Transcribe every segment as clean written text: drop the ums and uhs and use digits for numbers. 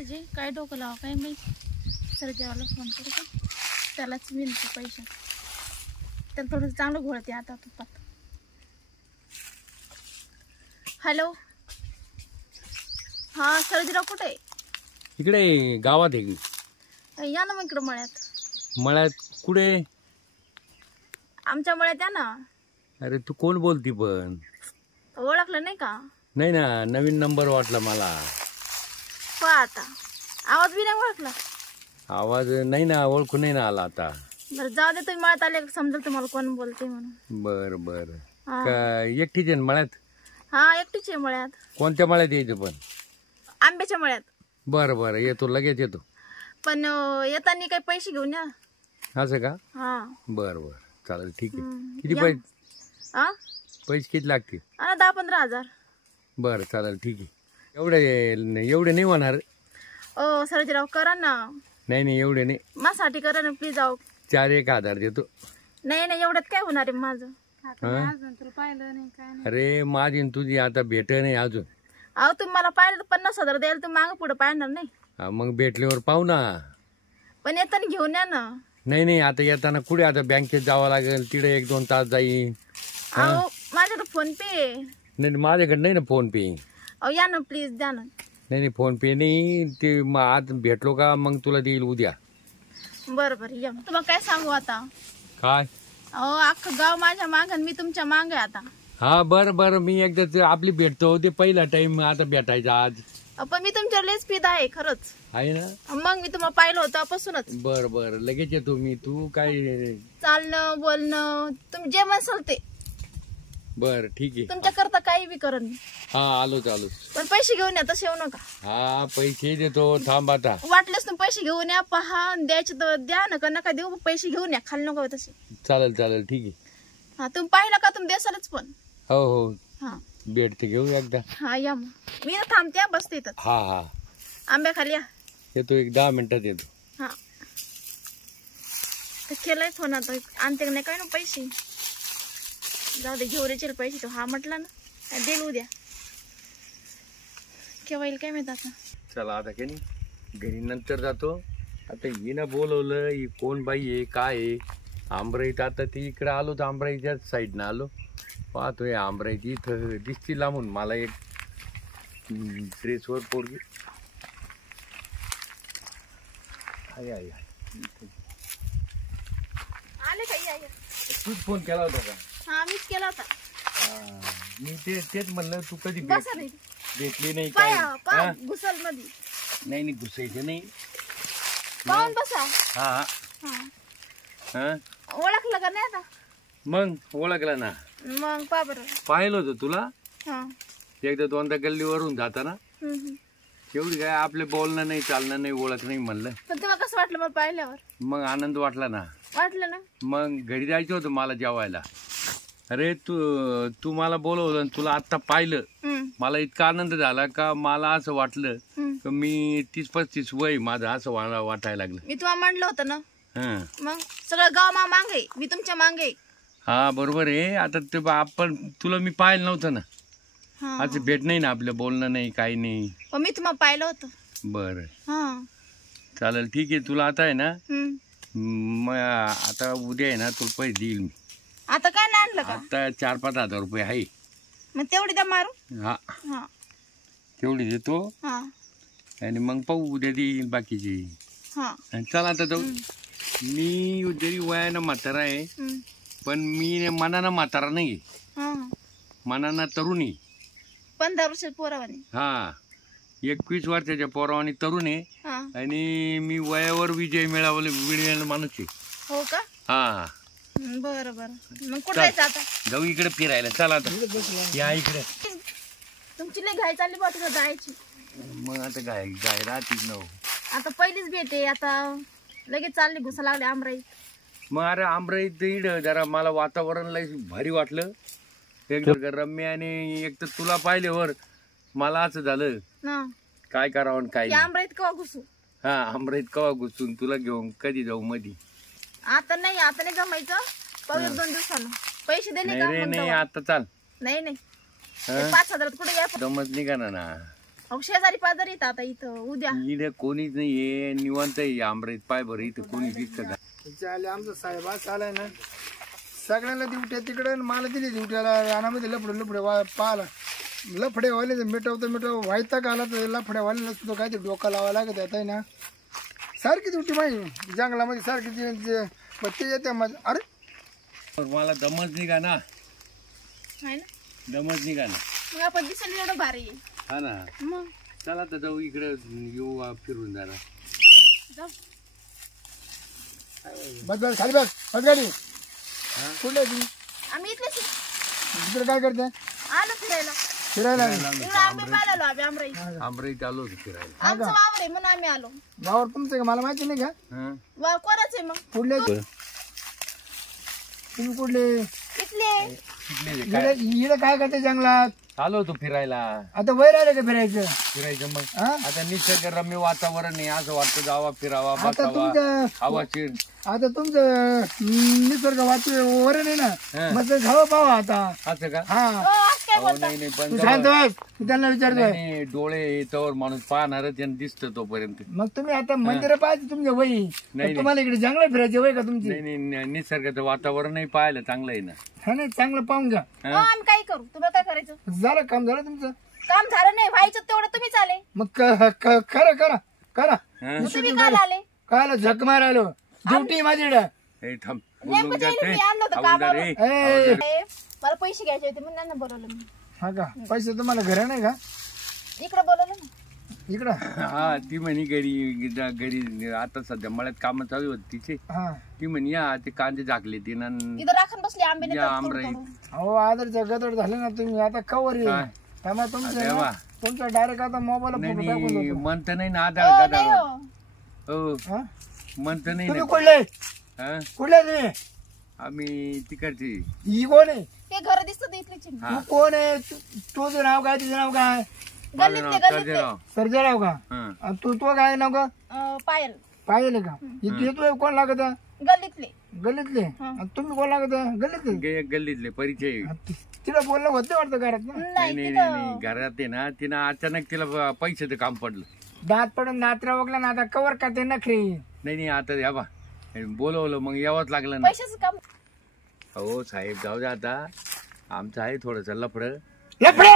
म्हणजे काय डोकं लावा काय माहिती. सर जेवायला फोन करू का, त्यालाच विनते पैसे. त्याला थोडं चांगलं घोळते आता तुपात. हॅलो, हा सरजीराव कुठे आहे? इकडे गावात आहे की. या ना मग इकडं मळ्यात. मळ्यात कुठे? आमच्या मळ्यात या ना. अरे तू कोण बोलती पण? ओळखलं नाही का? नाही ना, नवीन नंबर वाटला मला. पहा आता आवाज बी नाही ओळखला. आवाज नाही ना, ओळखू नाही ना आला आता. बरं जाऊ दे, तुम्ही मळ्यात आले समजेल तुम्हाला कोण बोलते म्हणून. बर बर. का एकटीच आहे मळ्यात? हा एकटीच आहे मळ्यात. कोणत्या मळ्यात यायचं पण? आंब्याच्या मळ्यात. बरं बरं, येतो लगेच येतो. पण येताना काही पैसे घेऊन या. असं का? हा बरं बरं चालेल, ठीक आहे. किती पैसे? पैसे किती लागतील? 10-15 हजार. बरं चालेल, ठीक आहे. एवढे नाही होणार. ओ सरजीराव करा ना. नाही एवढे नाही. माझ्यासाठी करा ना प्लीज. आहो 4-1 हजार देतो. नाही एवढ्यात काय होणार आहे माझं? अजून तुला पाहिलं नाही काय नाही. अरे माझी न तुझी आता भेट नाही अजून. अहो तुम्ही मला पाहिलं तर 50,000 द्यायला, तुम्ही मागं पुढे पाहणार नाही. मग भेटल्यावर पाहू ना. पण येताना घेऊन या ना. नाही आता येताना कुठे, आता बँकेत जावं लागेल, तिकडे 1-2 तास जाईन. अहो माझ्याकडे फोन पे. नाही माझ्याकडे नाही ना फोन पे. अहो या ना प्लीज, द्या ना. नाही फोन पे नाही. ते आज भेटलो का मग तुला देईल उद्या. बरं या. तुम्हाला काय सांगू आता? काय? अहो अख्खं गाव माझ्या माग, मी तुमच्या मागे आता. हा बरं मी एकदाच आपली भेटतो. ते पहिला टाइम आता भेटायचा आज. पण मी तुमच्यावर लयच फिदा आहे खरंच. आहे ना? मग मी तुम्हाला पाहिलं होतं पासूनच. बरं लगेच येतो मी. तू काय चालणं बोलणं तुम्ही जे म्हणसाल ते. बरं ठीक आहे. तुमच्या करता काही बी करण मी. हा आलो. पण पैसे घेऊन या, तसे येऊ नका. हा पैसे देतो, थांब आता. वाटलेस तुम्ही पैसे घेऊन या. पहा द्यायचे तर द्या, नका देऊ. पैसे घेऊन या, खाली नको तसे. चालेल ठीक आहे. हा तुम्ही पाहिलं का, तुम्ही देसालच पण. हो हा भेटते घेऊ एकदा. हा या मग. मी ना थांबते बसते इथं. हा आंब्या खाली या. येतो, 10 मिनिटात येतो. हा तर केलाय फोन आता. आणते नाही काय ना पैसे. जाऊ दे, घेऊन येशील पैसे. तो हा म्हटला ना, देईल उद्या. केव्हा येईल काय माहित आता. चला आता काही नाही, घरी नंतर जातो. आता हिनं बोलवलं, ही कोण बाई आहे काय आहे? आंबराईत. आता ती इकडे आलो तर आंबराईच्या साईडनं आलो. पाहतोय आंबराईची इथं दिसती लांबून मला एक ड्रेसवर पोरगी. आले का? तूच फोन केला होता का? हा मीच केला होता. मी तेच म्हणलं, तू कधी भेटली नाही काय? घुसल मध्ये नाही घुसायचं नाही. पाहून बसा. हा ओळखलं का नाही आता? मग ओळखला ना. मग पा बरं. पाहिलं होतं तुला हा 1-2दा गल्लीवरून जाताना. एवढी काय आपले बोलणं नाही, चालणं नाही, ओळख नाही म्हणलं. पण तुम्हाला कसं वाटलं मला पाहिल्यावर? मग आनंद वाटला ना. वाटलं ना. मग घरी जायचं होतं मला जेवायला. अरे तू मला बोलवलं, तुला आता पाहिलं. मला इतका आनंद झाला का मला असं वाटलं की मी 30-35 वय माझं असं वाटायला लागलं. मी तुम्हाला म्हणलं होतं ना. मग सगळं गाव मागे, मी तुमच्या मागे. हा बरोबर आहे. आता ते आपण तुला मी पाहिलं नव्हतं ना. असं भेट नाही ना, आपलं बोलणं नाही, काही नाही. पण मी तुम्हाला पाहिलं होतं. बरं चालेल, ठीक आहे. तुला आता आहे ना, मग आता उद्या आहे ना तुला पैसे देईल मी. आता काय नाही आणलं का? आता 4-5 हजार रुपये आहे. मग तेवढी द्या मारू. हा तेवढी देतो. आणि मग पाहू उद्या देईल बाकीची. चला आता जाऊ. मी जरी वयानं म्हातारा आहे, पण मी मनानं म्हातारा नाही. मनानं तरुण आहे. 15 वर्षात पोरावानी. 21 वर्षाच्या पोरावानी तरुण आहे. आणि मी वयावर विजय मिळवलेला माणूस आहे. हो का? बरं मग कुठे जायचं आता? जाऊ इकडे फिरायला. चला आता या इकडे. तुमची लई घाई चालली बा तिकडे जायची. मग आता गाय राहतीच ना. आता पहिलीच भेटे, आता लगेच चालली घुसा लागले आमराई. मग अरे आमराईत इड जरा मला वातावरण लय भारी वाटलं. एकदम रम्य. आणि एक तर तुला पाहिल्यावर मला असं झालं काय करावं काय नाही. आमराईत कवा घुसू? आमराईत कवा घुसून तुला घेऊन कधी जाऊ मधी? आता नाही जमायचं. 2 दिवसानं पैसे दिले का? नाही आता चाल. नाही 5,000 कुठे या? जमत नाही का ना. अहो शेजारी पाजारी येतात आता इथं उद्या. इथे कोणीच नाहीये, निवांत आहे आमराईत. पाय बरं इथं कोणी दिसतं का? चाले आमचा साहेब असं आलाय ना, सगळ्यांना ड्युट्या तिकडे मला दिली ड्युट्याला रानामध्ये लफडे पाहाला लफडे वाले मिटवतो व्हायचा का आला तर लफड्या वाले सुद्धा काय ते डोका लावा लागत आता ना. सारखी ड्युटी माहिती जंगलामध्ये सारखी बत्ती येते माझं. अरे मला दमच निघा ना, आहे ना, दमच निघा ना. मग आपण दिसेल एवढं भारी आहे. हा ना, मग चला तर जाऊ इकडे, येऊ फिरून जरा. जाऊ. बस खाली बस गाडी कुठे तुम्ही आम्ही इथलेच आहे. तिकडे काय करते? आलो फिरायला. फिरायला इकडं आंबे पाहायला आलो आम्ही आमराई. आमराईत आलो होतो फिरायला. आमचं वावर आहे म्हणून आम्ही आलो. गावावर तुमचं का मला माहिती नाही का? हा? वा कोणाच आहे मग? कुठले तुम्ही कुठले? इथले. इथले काय? इकडे काय करते जंगलात? आलो होतो फिरायला. आता वय राहिले का फिरायचं? फिरायचं मग हा? आता निसर्गरम्य वातावरण आहे, असं वाटतं जावा फिरावा आता बसावा तुमचं हवाची. आता तुमचं निसर्ग वातावरण आहे ना, हा. मग ते खावं पाहा आता. असं का? हा हो, आज काय अहो, बोलता? नाही नाही पण तू शांत बस, मी त्यांना विचारतोय. नाही, डोळे येतवर माणूस पाहणारच आणि दिसतं तोपर्यंत. मग तुम्ही आता मंदिर पाहिजे तुमच्या वही, नाही. तुम्हाला इकडे जंगल फिरायचे वय का तुमची? नाही नाही, निसर्गाचं वातावरणही पाहायला चांगलं आहे ना. हा नाही, चांगलं पाहून घ्या. हो, आम्ही काय करू? तुम्हाला काय करायचं? झालं काम झालं तुमचं? काम झालं नाही, व्हायचं तेवढं तुम्हीच आले. मग करा हा? मग तुम्ही काल आले? कायला झक मारायलो ड्युटी माझ्याकडे. ए, थांब. नेमकं बोलू जाईल द्या मी ते. आणलं होतं हवालदार, कामावर. ए. ए, मला पैसे घ्यायचे होते म्हणून त्यांना बोलवलं मी. हा का पैसे तुम्हाला घर नाही का इकडे बोलवलं ना. इकडं? हा, ती म्हणे घरी आता सध्या मळ्यात काम चालू होती तिचे. हा ती म्हणे या ते कांदे झाकले तिनं. इथं राखून बसले आंबे नाही या तर आमराई. तोडून. अहो आदरच्या गदर झाले ना तुम्ही आता कवर येईल काय? त्यामुळे तुमचं अरे वा. तुमचं डायरेक्ट आता मोबाईल नाही फोटो टाकून नाही, देतो. म्हणत नाही ना हो, आधार नाही कार्ड. हो. हो, हा? म्हणत नाही तुम्ही ना. कुठले हा? कुठले तुम्ही? आम्ही तिकडची. ही कोण आहे? ते घर दिसत इथलीच आहे. हा. तू कोण आहे? तुझं नाव काय? तुझं नाव काय? माझं गल्लीतले नाव गल्लीतले. सर्जेराव. सर्जेराव का? हा. आणि तू काय नाव का? पायल. पाहिजे का? येतो कोण लागत आहे? गल्लीतले. गल्लीतले. आणि तुम्ही कोण लागत आहे? गल्लीतले. गल्लीतले परिचय. तिला बोलणं होते वाटतं घरात ना? नाही नाही नाही तिथं नाही, घरात आहे ना, तिनं अचानक तिला पैशाचं काम पडलं. दात पडून नात्रा वगला ना आता कवर का ते नखरे. नाही नाही, आता या बा बोलवलं मग यावंच लागलं ना. पैशाचं काम. हो साहेब, जाऊ द्या आता. आमचं आहे थोडस लफड. लफड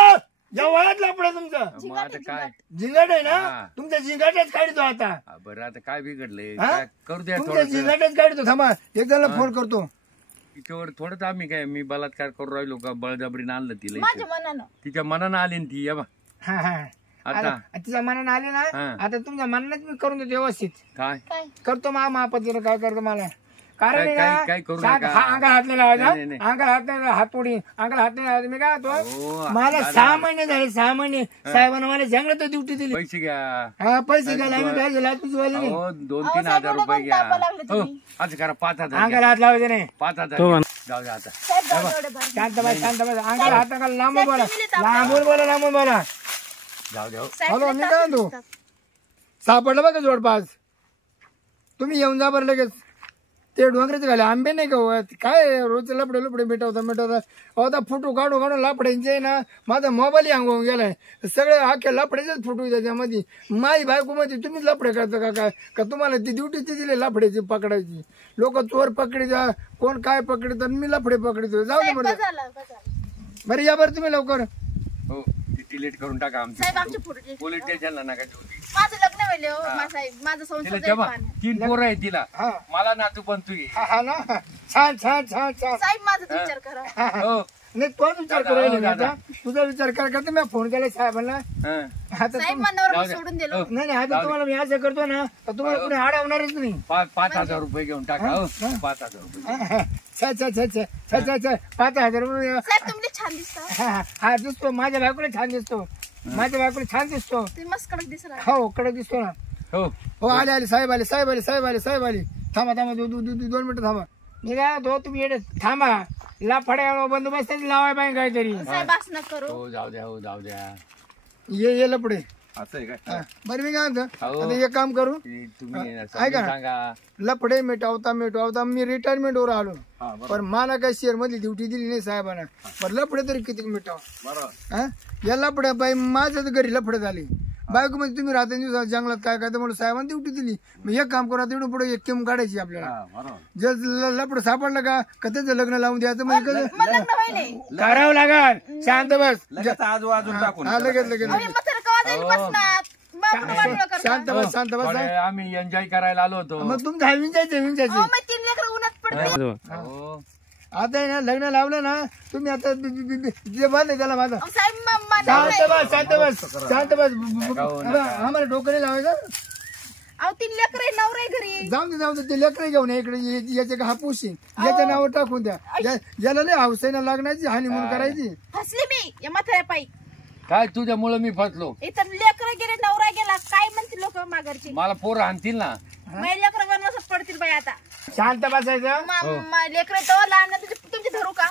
या वयात लफड तुमचं मग आता काय? झिंगाट आहे ना? हा. तुमच्या झिंगाटच काढतो आता. बरं आता काय बिघडलंय? हा? काय करू द्या तुमच्या थोडस. झिंगाटच काढतो. थांबा एक जणाला फोन करतो. तिच्यावर थोडंच आम्ही काय, मी बलात्कार करू राहिलो का? बळजबरीनं आणलं तिला इथं. माझ्या मनानं. तिच्या मनानं आली ना ती. या बा हा हा आता तिच्या मनाने आले ना, हा. आता तुमच्या मनानेच मी करून देतो व्यवस्थित. काय काय करतो महापतीला काय करतो मला कारण काय- आहे काय- ना, काय करू साग- नका. अंगाला हात नाही लावायचा. नाही, नाही, नाही. अंगाला हात नाही हात पोडी अंगाला हात नाही लावायचा. मी काय हो, होतो मला दादा. 6 महिने झाले 6 महिने साहेबांना मला जंगलात ड्युटी दिली. पैसे घ्या. हा पैसे घ्यायला आम्ही काय झाला तुझं वाले नाही. हो, 2-3 साहेब, हजार एवढं रुपये कोण घ्या. तापा लागले हो, तुम्ही? असं करा 5,000 घ्या. अंगाला हात लावायचे नाही. 5,000 घ्या. जाऊ द्या आता. साहेब जाऊ दे एवढं बरं. शांत बस अंगाला हात नका लांबून बोला तुम्ही लई तापा. लांबून बोला. जाऊ द्या हो. साहेब हॅलो, लई मी ताप काय म्हणतो? दिसतात. सापडलं बघा जोडपास. तुम्ही येऊन जा बरं लगेच. ते डोंगराचे घाले आंबे नाही का हो? काय रोज लपडे मिटवता आता फोटो काढून लापड्यांचे ना माझा मोबाईल हँग होऊन गेलाय. सगळे आखे लपड्याचेच फोटो त्याच्यामध्ये. माझी बायको मध्ये तुम्हीच लपडे करता का काय? का तुम्हाला ती ड्युटी ती दिली लपड्याची पकडायची? लोक चोर पकडीचा कोण काय पकडतात, मी लपडे पकडतो. जाऊ दे साहेब, बरं. बस झालं, बस झालं. बरं या बरं तुम्ही लवकर. हो, ती डिलीट करून टाका आमची. साहेब आमचे फोटो. पोलीस स्टेशनला नका देऊ ती. माझं लग्न व्हायले हो साहेब. माझं तिला संसार जेव्हा जाईल पाण्यात. 3 पोरं आहे तिला. हा मला नातू पण तू ये. हा ना छान छान छान छान. साहेब माझा विचार करा. हो. नाही तोच विचार दादा, करायला हो, दादा. तुझा विचार करता मी फोन केला साहेबांना. हा. आता साहेब तुम- मनावर जाऊ मी दे. सोडून दिलं. हो. नाही आता तुम्हाला मी असं करतो ना तर तुम्हाला कुणी अडवणारच नाही. 5,000 रुपये घेऊन टाका. हो, 5,000 रुपये. 5,000 रुपये. साहेब तुम्ही लई छान दिसता. हा दिसतो माझ्या बायकोला छान दिसतो. माझ्या बायकोला छान दिसतो. तुम्ही मस्त कडक दिसला. हो कडक दिसतो ना. हो. हो आले साहेब आले. थांबा 2 मिनिटं थांबा. मी काय तो तुम्ही येडे थांबा. लाफड्या बंदोबस्त लावाय पाहिजे काहीतरी. साहेब असं नका करू. हो, जाऊ द्या. हो, जाऊ द्या. ये लपडे. असं आहे हा, का? बरं मी काय म्हणतो हो. आता एक काम करू. ती तुम्ही ऐका समजून ना. सांगा. लपडे मिटवता मी रिटायरमेंट वर आलो. हा, बरोबर. पण मला काही शेअर मध्ये ड्युटी दिली नाही साहेबांना. पण लपडे तरी किती मिटाव. बरोबर. हा या लपड्या बाई माझ्याच घरी लफडे झाले. बायको म्हणजे तुम्ही रात्री दिवसात जंगलात काय काय म्हणून साहेबांनी ड्युटी दिली. मग एक काम करू आता, एवढं पुढे एक केम काढायची आपल्याला. जर लपड सापडलं का त्याचं लग्न लावून द्यायचं म्हणजे मग लग्न व्हायले करावं लागल. शांत बस. लगेच आज वाजून टाकून हा लगेच लगेच म्हातारं कवा जाईल बसणार मग वाटलं करता. शांत बस शांत बस. थोडे आम्ही एन्जॉय करायला आलो होतो. मग तुमचं हाय विंचायचं अहो, मग 3 लेकरं उन्हात पडते. हो. आता आहे ना लग्न लावलं ना तुम्ही आता जे बांधले त्याला माझा अहो, साहेब माझं शांत बस शांत बस शांत बस. आम्हाला डोकं नाही लावायचं. अहो 3 लेकरं आहे, नवरा आहे घरी. जाऊन दे ते लेकर घेऊन ये इकडे याचे का हापूस याच्या नावावर टाकून द्या. ज्याला लय हौसेना लग्नाची हानिमून करायची. हसले मी या म्हाताऱ्या पायी. काय तुझ्यामुळे मी फसलो. इथं लेकरं गेले, नवरा गेला, काय म्हणतील लोक माघारचे. मला पोरं आणतील ना. माझे लेकरं वनवासात पडतील बाई आता. शांत बसायचं. लेकरं तर लहान ना, तुमचे धरू का?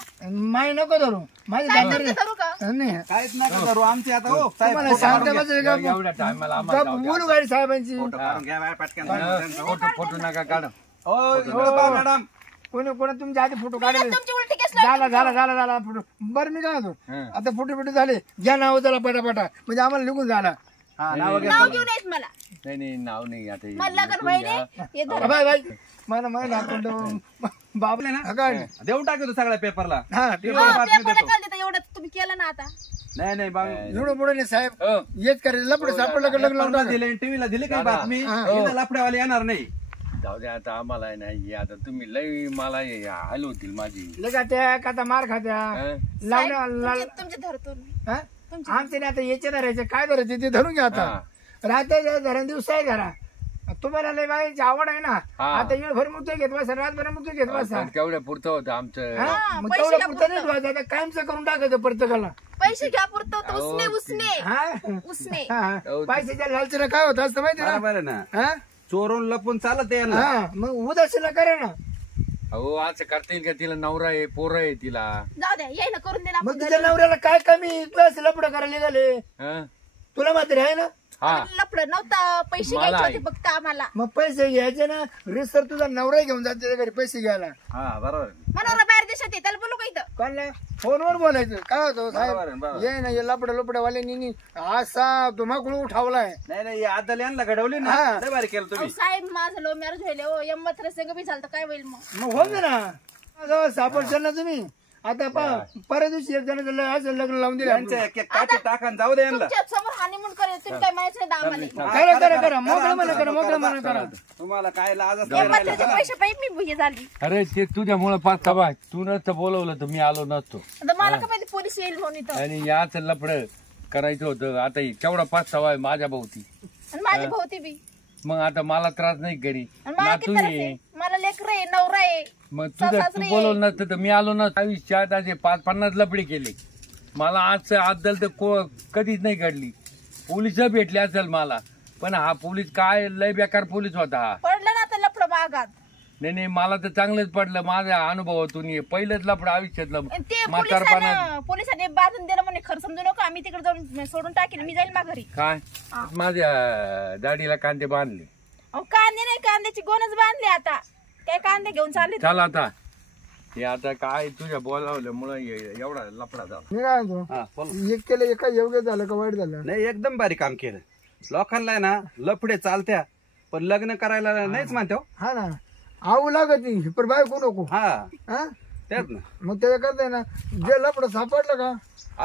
माय नको धरू माझे साहेब तुमचे धरू का? नाही काहीच नका करू आमची आता. हो साहेब तुम्हाला शांत बसायचं का? एवढ्या टायमाला आम्हाला जाऊ द्या. बोलू गाडी साहेबांची. फोटो काढून घ्या बाहेर पटकन. फोटो नका काढ. हो इकडं पहा मॅडम. कोणी तुमच्या आधी फोटो काढले. तुमची उलटी केस झाला फोटो. बरं मी काय होतो आता फोटो झाले घ्या नाव त्याला पटापटा म्हणजे आम्हाला निघून झाला. हा नाव घ्या. नाव घेऊन येत मला. नाही नाव नाही आता हे. मला लग्न व्हायले हे धरा. बाय मला बाबले ना काय देऊन टाकतो सगळ्या पेपरला. हा हो, पेपरला कळलं देतं, एवढं तुम्ही केलं ना आता. नाही बाबू एवढं पुढे नाही साहेब. हो. येत करायचं लपडे सापडलं का लग्न लावून टाका. दिले टीव्हीला दिली काही दादा. बातमी हा. इथं लफड्यावाले येणार नाही. जाऊ द्या आता आम्हाला नाही. आता तुम्ही लय मला आलो होतील माझी. लगा त्या का मार खात्या हं? लावण्या तुमचे धरतो मी. हा? आमचे नाही आता याचे धरायचे काय धरायचे ते धरून घ्या आता. रात्री धरण दिवस आहे धरा. तुम्हाला लय बाईची आवड आहे ना. हा. आता भर मुख्य घेत बसा रातभर मुख्य घेत बसा. पण तेवढ्या पुरतं होतं आमचं. हा? मग पैसे तेवढं घ्या पुरतं नाही ठेवायचं. आता कायमचं करून टाकायचं प्रत्येकाला. पैसे घ्या पुरतो तर उसने उसने हा उसने. हा. पैशाच्या लालचीला काय होत असतं माहिती ना. बरोबर आहे ना. हा? चोरून लपून चालत आहे यांना. हा मग उदासीला करे ना. अहो असं करता येईल का? तिला नवरा आहे, पोरं आहे तिला. जाऊ द्या यायला करून देणार. मग तुझ्या नवऱ्याला काय कमी तुला लपडं करायला निघाले. हं? तुला मात्र आहे ना. हा लपड नव्हतं, पैसे मला घ्यायचे आहे. होते फक्त आम्हाला. मग पैसे घ्यायचे ना. रिसर तुझा नवरा घेऊन जाते त्याच्या घरी पैसे घ्यायला. हा बरोबर. मनोरा बाहेर देशात आहे, त्याला बोलू का इथं? कोणला फोनवर बोलायचं काय होतं बरोबर आहे, साहेब. बरोबर. ये ना ये लपड्यावाल्यांनी असा तुम्हाला उठावलाय. नाही आदल यांना घडवली ना. हा. लय भारी केलं अहो, तुम्ही. साहेब माझं लो मॅरेज व्हायले हो. यम्मत्र संग बी झालं तर काय होईल मग? मग हो ना सापडशाल ना तुम्ही. आता परत दिवशी एक जण असं लग्न लावून दिलं. यांचं एक एक काठी टाकून जाऊ दे यांना. तुमच्या समोर हानिमून करेल तुम्ही, काय म्हणायचं नाही आम्हाला. करा मोकळं मला करा मोकळं मला करा. तुम्हाला काय लाज असते राहिला यम्मत्रचे का? पैसे पाहिजे मी हे झाली. अरे ते तुझ्यामुळे पाच सभा तू नसतं बोलवलं तर मी आलो नसतो. आता मला का माहिती पोलीस येईल म्हणून इथं. आणि याच लफड करायचं होतं. आता केवढा पाच सभा आहे माझ्या भोवती. आणि माझ्या भोवती बी. मग आता मला त्रास नाही घरी आणि मला किती नातू त्रास आहे. आहे? मला लेकर आहे, नवरा आहे. मग तुझं तू बोलवलं नसतं तर मी आलो नसतो. आयुष्यात असे 5-50 लफडे केले. मला आज आदल तर कधीच नाही घडली. पोलिस भेटले असेल मला, पण हा पोलीस काय लय बेकार पोलीस होता हा. पडलं ना आता लपड मागात. नाही मला तर चांगलंच पडलं माझ्या अनुभवातून. हे पहिलंच लफडं आयुष्यातलं ते म्हातारपणात. पोलिसांनी बांधून दिलं म्हणे, खरं समजू नका, आम्ही तिकडे जाऊन सोडून टाकेल, मी जाईल माघारी. काय माझ्या दाढीला कांदे बांधले. अहो कांदे नाही, कांद्याची गोणच बांधली आता. काय कांदे घेऊन चालले. चल आता हे आता काय तुझ्या बोलावल्यामुळे एवढा लफडा झाला. मी काय म्हणतो हा, बोला. एक केलं एका योग्य झालं का वाईट झालं. नाही एकदम भारी काम केलं. लोकांना आहे ना लफडे चालत्या पण लग्न करायला नाहीच म्हणते हो. हा ना आऊ लागत नाही पण बायको नको. हा हा तेच ना. मग त्याच्या करताय ना जे लपड सापडलं का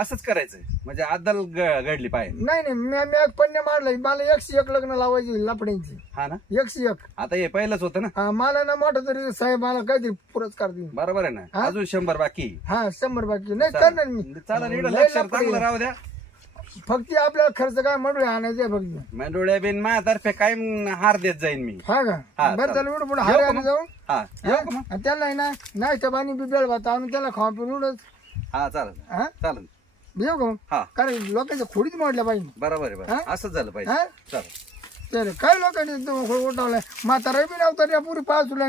असंच करायचंय म्हणजे आदल घडली पाहिजे. नाही मी एक पन्ने मारलं. मला 101 लग्न लावायची लपड्यांची. हा ना. 101. आता हे पहिलंच होतं ना. हा, मला ना मोठं तरी साहेब मला काहीतरी पुरस्कार देईन. बरोबर आहे ना. अजून 100 बाकी. हा 100 बाकी नाही करणार मी. चला नीट लय लक्ष लफडी चांगलं आहे. राहू द्या. फक्त आपल्याला खर्च काय मंडळी आणायचे फक्त. मेंढोळ्या बिन माझ्यातर्फे काय हार देत जाईन मी. हा का हा, बरं चालेल. त्याला पुढे हार आणून जाऊ. हा येऊ का मग? आणि त्याला आहे ना नाश्ता पाणी बिबेळ भात आणून त्याला खावा पिऊन उडच. हा चालेल हा चालेल. येऊ का मग? हा कारण लोकांच्या खोडीच मोडल्या पाहिजे. बरोबर आहे बरोबर. हा? असंच झालं पाहिजे. हा? चालेल. तर काय लोकांनी उठवलाय. म्हातारा बी नवतारी पुरी पास सुटली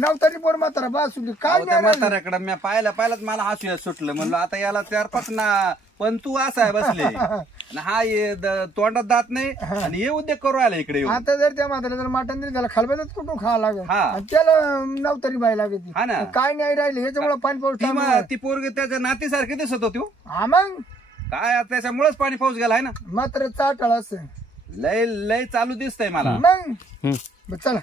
नवतारी पोर म्हातारा पास सुटली काय अहो, त्या नाही राहिलं. म्हाताऱ्याकडे मी पाहिलंच मला हसू येत सुटलं. म्हणलं आता याला 4-5 ना पण तू असा आहे बसले आणि हा तोंडात दात नाही आणि हे उद्योग करू आला इकडे येऊन. आता जर त्या म्हातारा जर मटण दिली त्याला खलबतच कुठून खावा लागेल. हा. आणि त्याला नवतारी बाई लागेल. हा ना. काय नाही राहिले याच्यामुळे पाणी पाऊस ती थांबला. ती पोरगी त्याच्या नातीसारखी दिसत होती हो. हा मग काय आता त्याच्यामुळेच पाणी पाऊस गेला आहे ना. मात्र चाटाळ असं लय लय चालू दिसतंय मला मग हं. बरं, चला